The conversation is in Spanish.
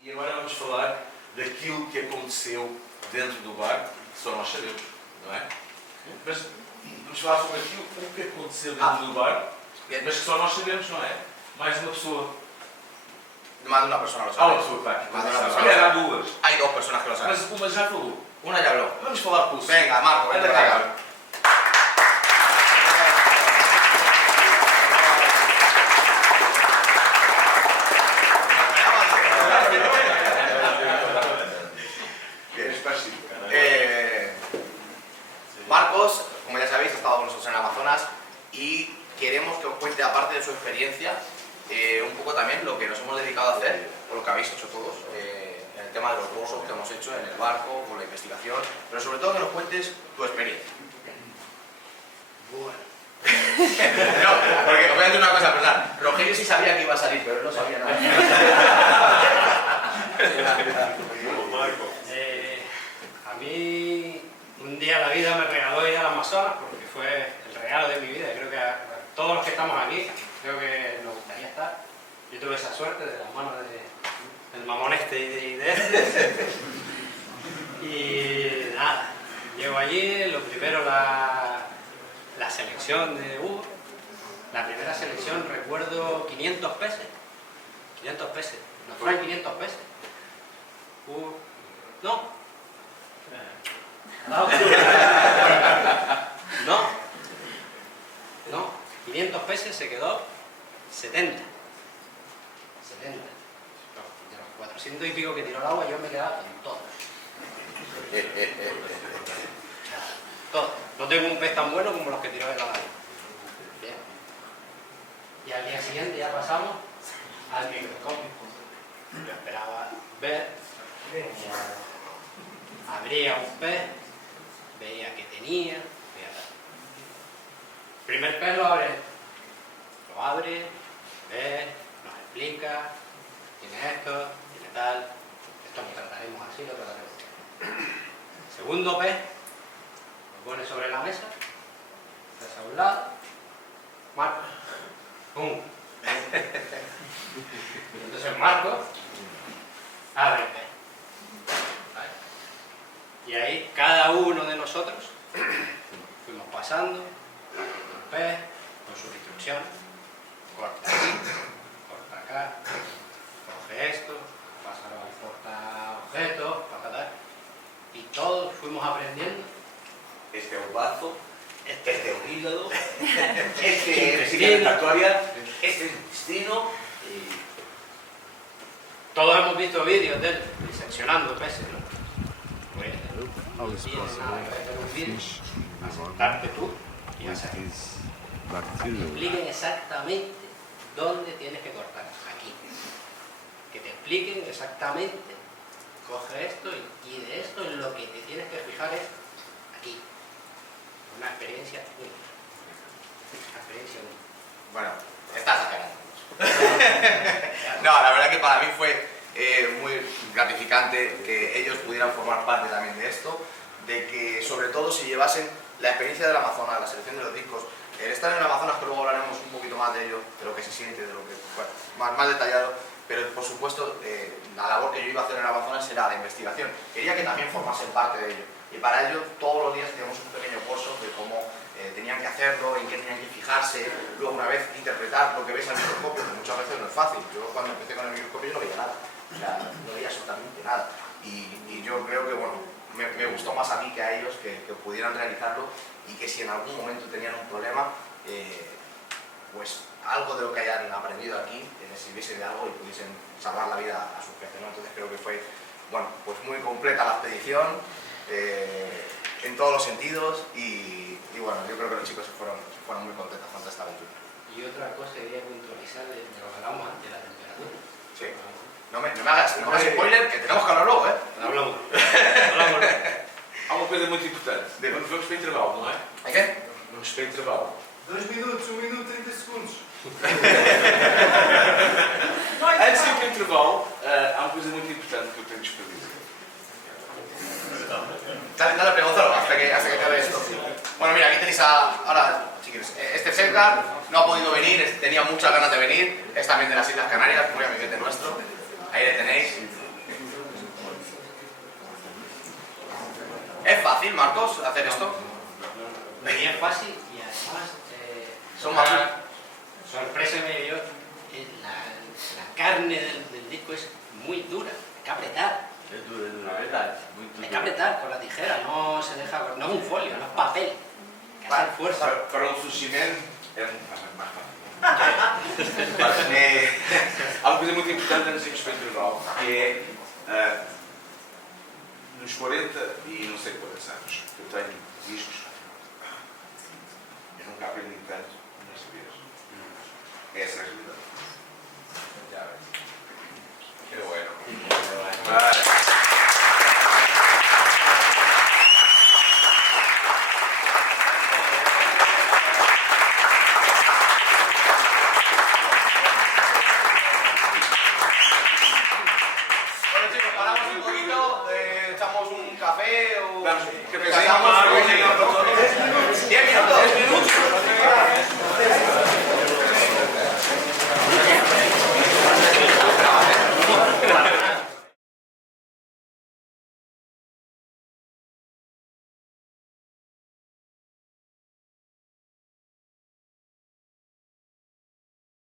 E agora vamos falar daquilo que aconteceu dentro do bar, que só nós sabemos, não é? Mas vamos falar sobre aquilo que aconteceu dentro do bar, mas que só nós sabemos, não é? Mais uma pessoa. Más de una persona lo sabe. Uma pessoa que está aqui. Más de una persona. Aliás, há duas. Hay dos personas que lo saben. Mas uma já falou. Una ya habló. Vamos falar com o Venga, Marco, Anda vente cá. para acá. Marcos, como ya sabéis, ha estado con nosotros en Amazonas y queremos que os cuente, aparte de su experiencia, un poco también lo que nos hemos dedicado a hacer, o lo que habéis hecho todos, en el tema de los cursos que hemos hecho en el barco, con la investigación, pero sobre todo que nos cuentes tu experiencia. Bueno. No, porque os voy a decir una cosa, ¿verdad? Rogelio sí sabía que iba a salir, pero él no sabía nada. A mí un día la vida me regaló ir al Amazonas porque fue el regalo de mi vida. Creo que a todos los que estamos aquí, creo que nos gustaría estar. Yo tuve esa suerte de las manos del mamón este y de este. Y nada, llego allí, lo primero la selección de Hugo. La primera selección recuerdo 500 pesos. 500 pesos. Nos fueron 500 pesos. No. No. 500 pesos se quedó 70. 70. De los 400 y pico que tiró el agua, yo me quedaba con todo. Todo. No tengo un pez tan bueno como los que tiró el agua. Bien. Y al día siguiente ya pasamos al microscopio. Yo esperaba ver cómo abría un pez, veía qué tenía, veía tal. Primer pez lo abre, ve, nos explica, tiene esto, tiene tal, esto lo trataremos así, lo trataremos. Segundo pez, lo pone sobre la mesa, hacia un lado, Marco, ¡pum! Entonces Marco abre el pez. ¿Vale? Y ahí cada uno de nosotros fuimos pasando, abriendo el pez, con sus instrucciones, corta aquí, corta acá, coge esto, pásalo al porta objetos, tal, y todos fuimos aprendiendo. Este é o bazo, este é o hígado, este é Intestino. a circulatoria, este é o intestino. Todos hemos visto vídeos de él diseccionando peces, ¿no? Pues How is no tienes nada que ver con un vídeo, fish a sentarte tú y with hacer. his Que bacteria? te expliquen exactamente dónde tienes que cortar, aquí. Que te expliquen exactamente, coge esto y de esto en lo que te tienes que fijar es aquí. Una experiencia única. Una experiencia única. Bueno, estás sacando. No, la verdad que para mí fue muy gratificante que ellos pudieran formar parte también de esto, de que sobre todo si llevasen la experiencia del Amazonas, la selección de los discos, el estar en el Amazonas, que luego hablaremos un poquito más de ello, de lo que se siente, de lo que, bueno, más detallado, pero por supuesto la labor que yo iba a hacer en el Amazonas era la investigación. Quería que también formasen parte de ello, y para ello todos los días teníamos un pequeño curso de cómo tenían que hacerlo, en qué tenían que fijarse, luego una vez interpretar lo que veis al microscopio, que muchas veces no es fácil. Yo cuando empecé con el microscopio no veía nada, o sea, no veía absolutamente nada, y yo creo que bueno, me gustó más a mí que a ellos que pudieran realizarlo, y que si en algún momento tenían un problema, pues algo de lo que hayan aprendido aquí les sirviese de algo y pudiesen salvar la vida a sus peces, ¿no? Entonces creo que fue, bueno, pues muy completa la expedición, en todos los sentidos, y bueno, yo creo que los chicos se fueron muy contentos con esta aventura. Y otra cosa que quería puntualizar de lo que hablamos antes, la temperatura. Sí. No me hagas spoiler, que tenemos que hablar luego, ¿eh? Hablamos. Há uma coisa muito importante. Vamos para o intervalo, não é? ¿Hay qué? Vamos para o intervalo. 2 minutos, 1 minuto, 30 segundos. Antes de ir para o intervalo, há uma coisa muito importante que eu tenho para dizer. Dale, pero Gonzalo, hasta que acabe esto. Bueno, mira, aquí tenéis ahora, si quieres, este es Edgar, no ha podido venir, tenía muchas ganas de venir, es también de las Islas Canarias, muy amiguete nuestro. Ahí le tenéis. fácil, Marcos, hacer esto? Ni es fácil y además Son una más- sorpresa me dio que la carne del disco es muy dura, hay que apretar. Es duro, ¿verdad? Muy duro. Hay que apretar con la tijera, no se deja, no es un folio, no es papel. Hay que hacer fuerza. Para un sushi man é mais fácil. Há uma coisa muito importante antes de irmos para o intervalo, que é nos 40 e não sei quantos anos que eu tenho discos, eu nunca aprendi tanto nesta vez. Essa é a realidade. Já ves. Que bueno. Vale. Bueno chicos, paramos un poquito, echamos un café o... Vamos, que Pasamos